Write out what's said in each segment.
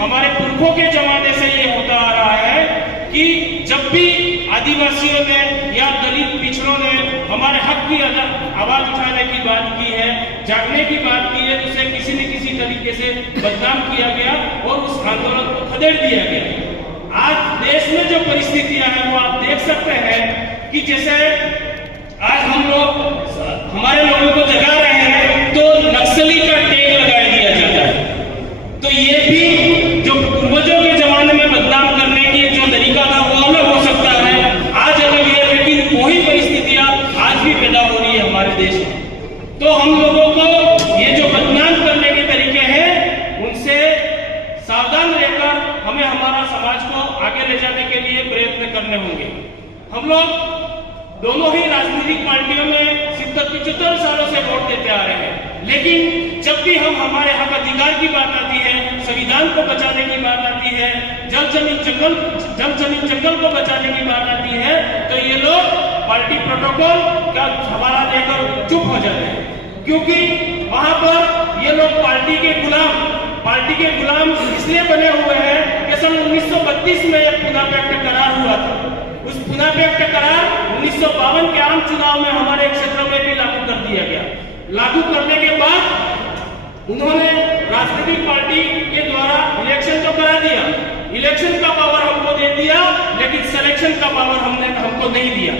हमारे पुरखों के जमाने से ये होता आ रहा है कि जब भी आदिवासियों ने या दलित पिछड़ों ने हमारे हक की आवाज उठाने की बात की है, जागने की बात की है, उसे किसी न किसी तरीके से बदनाम किया गया और उस आंदोलन को खदेड़ दिया गया। आज देश में जो परिस्थितियां हैं वो आप देख सकते हैं कि जैसे आज हम लोग हमारे लोगों को जगा रहे हैं तो नक्सली का टैग लगा दिया जाता है। तो ये भी जो पूर्वजों के जमाने में बदनाम करने की जो तरीका था वो अलग हो सकता है, आज अलग है, लेकिन वही परिस्थितियां आज भी पैदा हो रही है हमारे देश में। तो हम लोगों को ये जो बदनाम करने के तरीके हैं उनसे सावधान रहकर हमें हमारा समाज को आगे ले जाने के लिए प्रयत्न करने होंगे। हम लोग दोनों ही राजनीतिक पार्टियों में 70-75 सालों से वोट देते आ रहे हैं, लेकिन जब भी हम हमारे हक अधिकार की बात आती है, संविधान को बचाने की बात आती है, जल जमीन जंगल को बचाने की बात आती है, तो ये लोग पार्टी प्रोटोकॉल का हवाला देकर चुप हो जाते हैं, क्योंकि वहां पर ये लोग पार्टी के गुलाम इसलिए बने हुए हैं कि सन 1932 में एक पुना पैक्ट करार हुआ था। उस पुना पैक्ट करार 1952 के आम चुनाव में हमारे क्षेत्र में भी लागू कर दिया गया। लागू करने के बाद उन्होंने राजनीतिक पार्टी के द्वारा इलेक्शन तो करा दिया, इलेक्शन का पावर हमको दे दिया, लेकिन सिलेक्शन का पावर हमको नहीं दिया।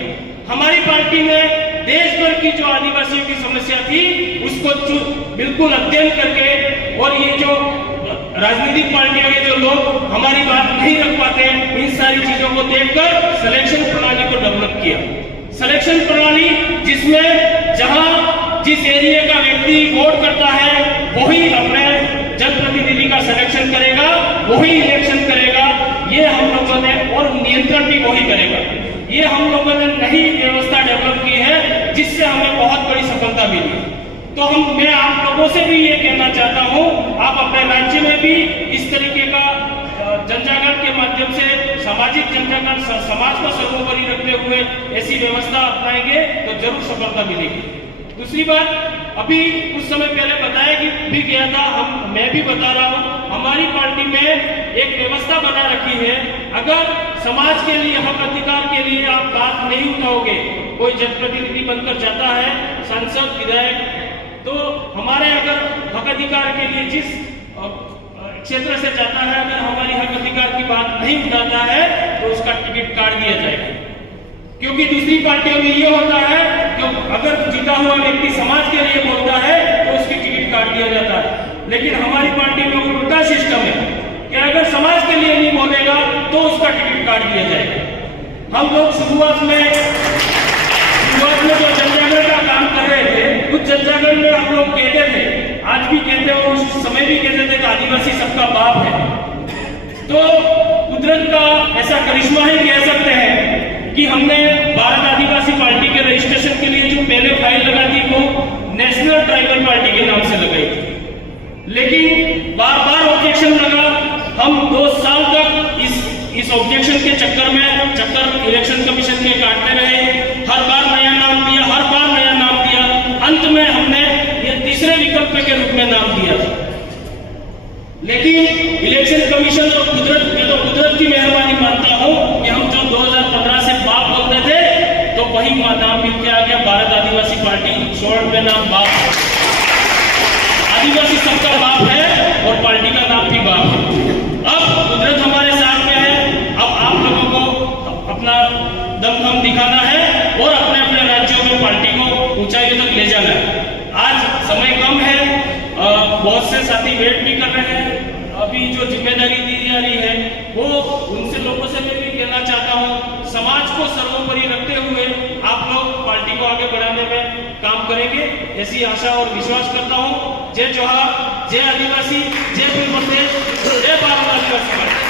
हमारी पार्टी में देश भर की जो आदिवासियों की समस्या थी उसको बिल्कुल अध्ययन करके, और ये जो राजनीतिक पार्टियों के जो लोग हमारी बात नहीं रख पाते, इन सारी चीजों को देखकर सिलेक्शन प्रणाली को डेवलप किया। सिलेक्शन प्रणाली जिसमें जहां जिस एरिया का व्यक्ति वोट करता है वही अपने जनप्रतिनिधि का सिलेक्शन करेगा, वही इलेक्शन करेगा, ये हम लोगों ने, और नियंत्रण भी वही करेगा। ये हम लोगों ने नई व्यवस्था डेवलप की है जिससे हमें बहुत बड़ी सफलता मिली। तो मैं आप लोगों से भी ये कहना चाहता हूं, आप अपने राज्य में भी इस तरीके का जनजागरण के माध्यम से सामाजिक जनजागरण, समाज को सर्वोपरि रखते हुए ऐसी व्यवस्था अपनाएंगे तो जरूर सफलता मिलेगी। दूसरी बात, अभी कुछ समय पहले बताया कि भी गया था, मैं भी बता रहा हूं, हमारी पार्टी में एक व्यवस्था बना रखी है। अगर समाज के लिए, हक अधिकार के लिए आप बात नहीं उठाओगे, कोई जनप्रतिनिधि बनकर जाता है, सांसद, विधायक, तो हमारे अगर हक अधिकार के लिए जिस क्षेत्र से जाता है, अगर हमारी हक अधिकार की बात नहीं उठाता है तो उसका टिकट काट दिया जाएगा। क्योंकि दूसरी पार्टियों में ये होता है कि अगर जीता हुआ व्यक्ति समाज के लिए बोलता है तो उसकी टिकट काट दिया जाता है, लेकिन हमारी पार्टी में उल्टा सिस्टम है कि अगर समाज के लिए नहीं बोलेगा तो उसका टिकट काट दिया जाएगा। हम लोग शुरुआत में जो जनजागरण का काम कर रहे थे, उस जनजागरण में हम लोग कहते थे, आज भी कहते हैं और उस समय भी कहते थे कि आदिवासी सबका बाप है। तो कुदरत का ऐसा करिश्मा ही कह सकते हैं कि हमने भारत आदिवासी पार्टी के रजिस्ट्रेशन के लिए जो पहले फाइल लगा दी वो नेशनल ट्राइबल पार्टी के नाम से लगाई थी, लेकिन बार बार ऑब्जेक्शन लगा। हम 2 साल तक इस ऑब्जेक्शन के चक्कर इलेक्शन कमीशन के काटते रहे, हर बार नया नाम दिया, हर बार नया नाम दिया, अंत में हमने ये तीसरे विकल्प के रूप में नाम दिया था। लेकिन इलेक्शन कमीशन और कुदरत की मेहरबानी मानता हूं कि हम जो 2015 से बाप बोलते थे तो वही नाम मिल के आ गया, भारत आदिवासी पार्टी, शॉर्ट में नाम बाप। आदिवासी सबका बाप है और पार्टी का नाम भी बाप है। अब कुदरत हमारे साथ में है, अब आप लोगों को अपना दमखम दिखाना है और अपने अपने राज्यों में पार्टी को ऊंचाइयों तक ले जाना है। आज समय कम है, बहुत से साथी वेट भी कर रहे हैं। अभी जो जिम्मेदारी दी जा रही है वो उनसे लोगों से मैं भी कहना चाहता हूँ, समाज को सर्वोपरि रखते हुए आप लोग पार्टी को आगे बढ़ाने में काम करेंगे, ऐसी आशा और विश्वास करता हूँ। जय जोहार, जय आदिवासी, जय पूर्व प्रदेश, जय भारत आदिवासी पार्टी।